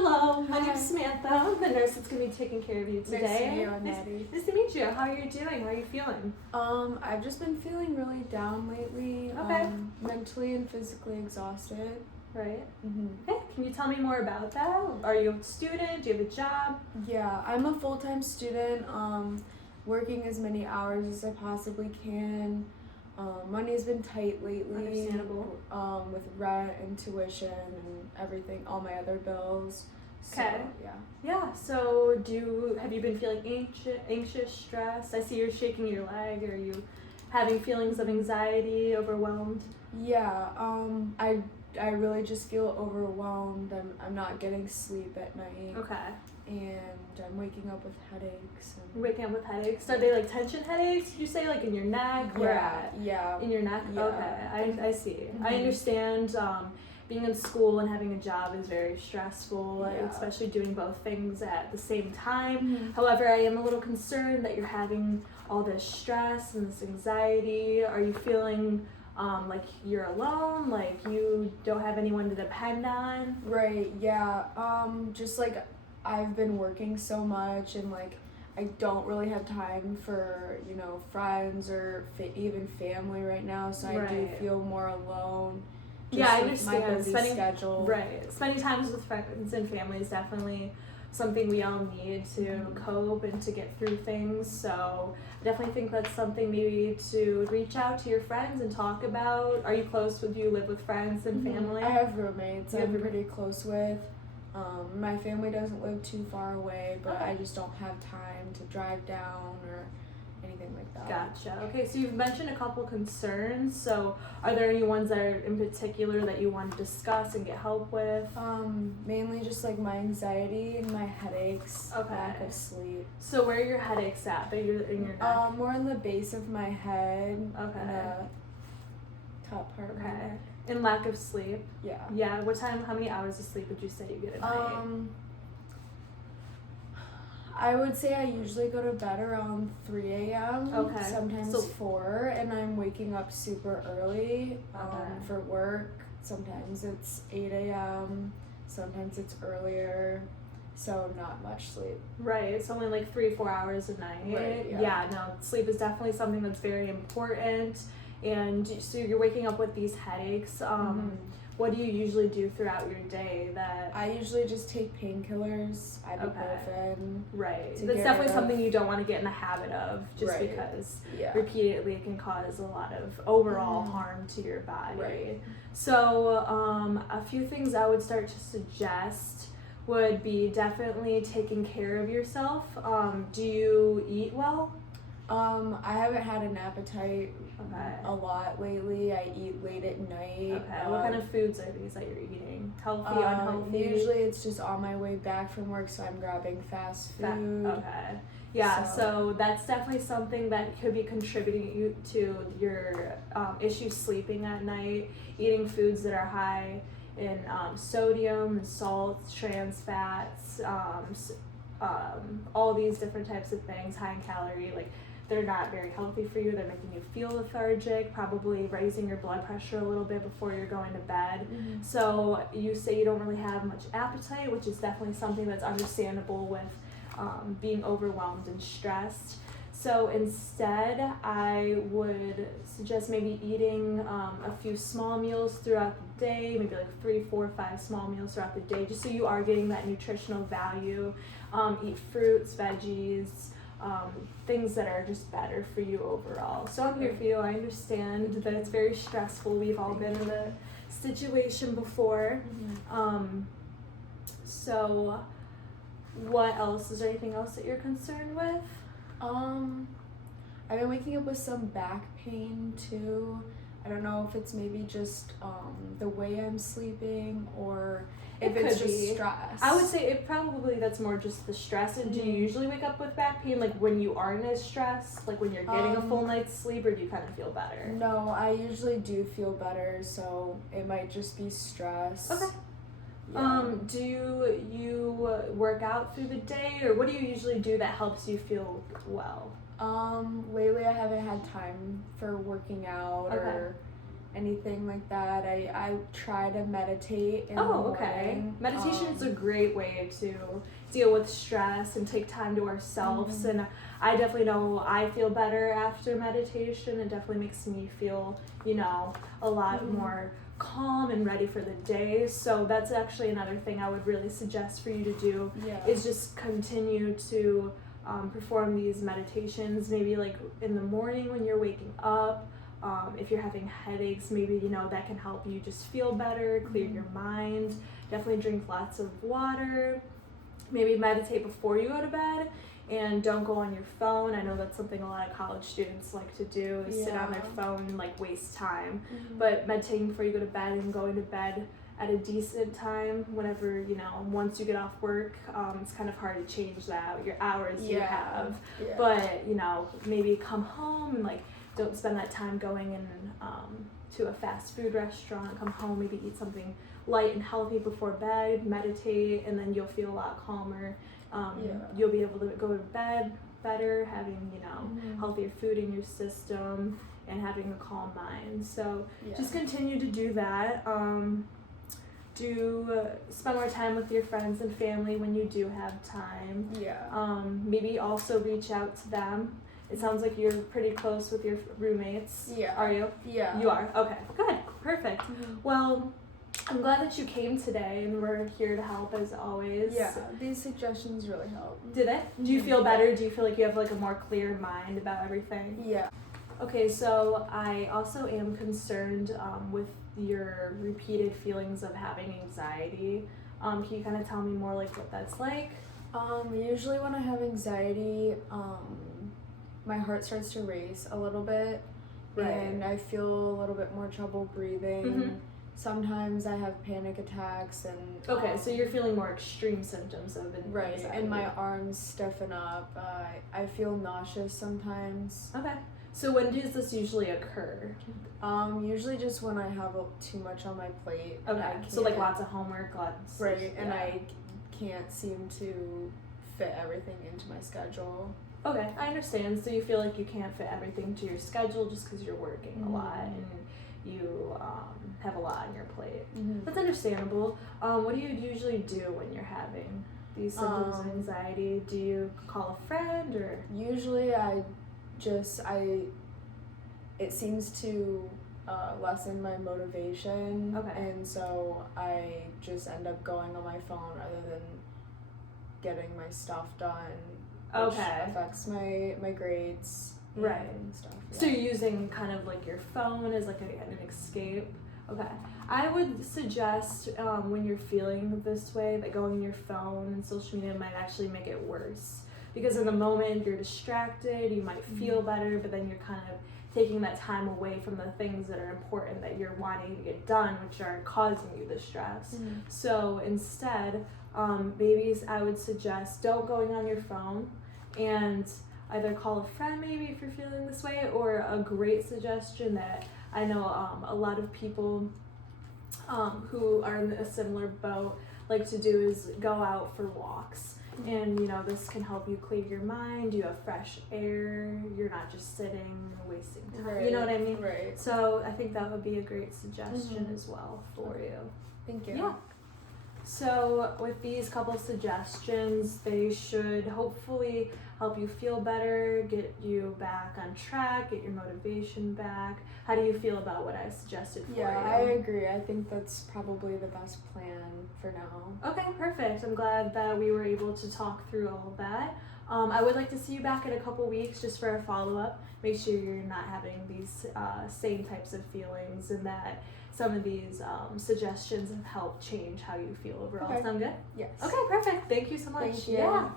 Hello, my Hi. name's Samantha. I'm the nurse that's going to be taking care of you today. Nice to meet you, I'm Maddie. Nice to meet you. How are you doing? How are you feeling? I've just been feeling really down lately. Okay. Mentally and physically exhausted. Right. Mm-hmm. Okay, can you tell me more about that? Are you a student? Do you have a job? Yeah, I'm a full-time student, working as many hours as I possibly can. Money has been tight lately. Understandable. With rent and tuition and everything, all my other bills. So, Okay. yeah. Yeah, so have you been feeling anxious, stressed? I see you're shaking your leg. Are you having feelings of anxiety, overwhelmed? Yeah, I really just feel overwhelmed. I'm not getting sleep at night. Okay. And I'm waking up with headaches. You're waking up with headaches. Are they like tension headaches? Did you say like in your neck? Where at? Yeah. In your neck? Yeah. Okay, I see. Mhm. I understand being in school and having a job is very stressful, Yeah. especially doing both things at the same time. Mhm. However, I am a little concerned that you're having all this stress and this anxiety. Are you feeling like you're alone, like you don't have anyone to depend on? Right, yeah. Just like I've been working so much and like I don't really have time for, friends or even family right now, so I do Right. feel more alone. Yeah, I with my understand. busy schedule. Right. Spending time with friends and family is definitely something we all need to Mhm. cope and to get through things. So I definitely think that's something maybe to reach out to your friends and talk about. Are you close with, do you live with friends and Mhm. family? I have roommates You have I'm roommates. pretty close with. My family doesn't live too far away, but Okay. I just don't have time to drive down or anything like that. Gotcha. Okay, so you've mentioned a couple concerns. So are there any ones that are in particular that you want to discuss and get help with? Mainly just like my anxiety and my headaches, Okay. lack of sleep. So where are your headaches at? They're in your neck? More in the base of my head. Okay. And the top part of my Okay. neck. And lack of sleep? Yeah. Yeah, how many hours of sleep would you say you get at night? I would say I usually go to bed around 3 a.m. Okay. Sometimes So- 4, and I'm waking up super early Okay. for work. Sometimes it's 8 a.m. Sometimes it's earlier. So not much sleep. Right, it's only like 3-4 hours a night. Right, yeah. No, sleep is definitely something that's very important. And so you're waking up with these headaches. Mhm. What do you usually do throughout your day that... I usually just take painkillers, ibuprofen. Right. to That's get definitely rid of- something you don't want to get in the habit of just Right. because Yeah. repeatedly it can cause a lot of overall Mhm. harm to your body. Right. So a few things I would start to suggest would be definitely taking care of yourself. Do you eat well? I haven't had an appetite Okay. a lot lately. I eat late at night. Okay. What kind of foods are these that you're eating? Healthy, unhealthy? Usually it's just on my way back from work, so I'm grabbing fast food. Okay. Yeah, So- so that's definitely something that could be contributing to your issues sleeping at night. Eating foods that are high in sodium, salts, trans fats, all these different types of things, high in calorie, like they're not very healthy for you. They're making you feel lethargic, probably raising your blood pressure a little bit before you're going to bed. Mhm. So you say you don't really have much appetite, which is definitely something that's understandable with being overwhelmed and stressed. So instead, I would suggest maybe eating a few small meals throughout the day, maybe like 3, 4, 5 small meals throughout the day, just so you are getting that nutritional value. Eat fruits, veggies, things that are just better for you overall. So I'm here for you. I understand that it's very stressful. We've all been in the situation before. Mhm. So what else? Is there anything else that you're concerned with? I've been waking up with some back pain too. I don't know if it's maybe just the way I'm sleeping or if It it's could just be. stress. I would say that's more just the stress. And do you Mhm. usually wake up with back pain like when you aren't as stressed, like when you're getting a full night's sleep, or do you kind of feel better? No, I usually do feel better, so it might just be stress. Okay. Yeah. Do you work out through the day, or what do you usually do that helps you feel well? Lately I haven't had time for working out Okay. or anything like that. I try to meditate in the Okay. morning. Meditation is a great way to deal with stress and take time to ourselves. And I definitely know I feel better after meditation. It definitely makes me feel, a lot more calm and ready for the day. So that's actually another thing I would really suggest for you to do is just continue to perform these meditations, maybe like in the morning when you're waking up. If you're having headaches, maybe, that can help you just feel better, clear your mind. Definitely drink lots of water. Maybe meditate before you go to bed, and don't go on your phone. I know that's something a lot of college students like to do, is sit on their phone and like waste time. But meditating before you go to bed and going to bed at a decent time, whenever, once you get off work, it's kind of hard to change that, your hours you have. But, maybe come home and like don't spend that time going in to a fast food restaurant. Come home, maybe eat something light and healthy before bed, meditate, and then you'll feel a lot calmer. You'll be able to go to bed better, having, healthier food in your system and having a calm mind. So just continue to do that. Spend more time with your friends and family when you do have time. Maybe also reach out to them. It sounds like you're pretty close with your roommates. Are you? You are? Okay, good. Perfect. Well, I'm glad that you came today, and we're here to help as always. These suggestions really help. Did they? Do you feel better? Do you feel like you have like a more clear mind about everything? Okay, so I also am concerned with your repeated feelings of having anxiety. Can you kind of tell me more like what that's like? Usually when I have anxiety, my heart starts to race a little bit, and I feel a little bit more trouble breathing. Sometimes I have panic attacks, and so you're feeling more extreme symptoms of anxiety. And my arms stiffen up. I feel nauseous sometimes. So when does this usually occur? Usually just when I have too much on my plate. So like lots of homework, and I can't seem to fit everything into my schedule. Okay, I understand. So you feel like you can't fit everything to your schedule just because you're working a lot and you have a lot on your plate. That's understandable. What do you usually do when you're having these symptoms of anxiety? Do you call a friend or? Usually it seems to lessen my motivation. And so I just end up going on my phone rather than getting my stuff done. Which affects my grades and stuff. So you're using kind of like your phone as like an escape. I would suggest when you're feeling this way that going on your phone and social media might actually make it worse, because in the moment you're distracted, you might feel better, but then you're kind of taking that time away from the things that are important that you're wanting to get done, which are causing you the stress. So instead, maybe I would suggest don't going on your phone, and either call a friend maybe if you're feeling this way, or a great suggestion that I know a lot of people who are in a similar boat like to do is go out for walks. And this can help you clear your mind. You have fresh air. You're not just sitting and wasting time. You know what I mean? So I think that would be a great suggestion as well for you. Thank you. Yeah. So with these couple suggestions, they should hopefully help you feel better, get you back on track, get your motivation back. How do you feel about what I suggested for you? I agree. I think that's probably the best plan for now. Okay, perfect. I'm glad that we were able to talk through all of that. I would like to see you back in a couple weeks just for a follow-up. Make sure you're not having these same types of feelings, and that some of these suggestions have helped change how you feel overall. Sound good? Yes. Okay, perfect. Thank you so much. Thank you.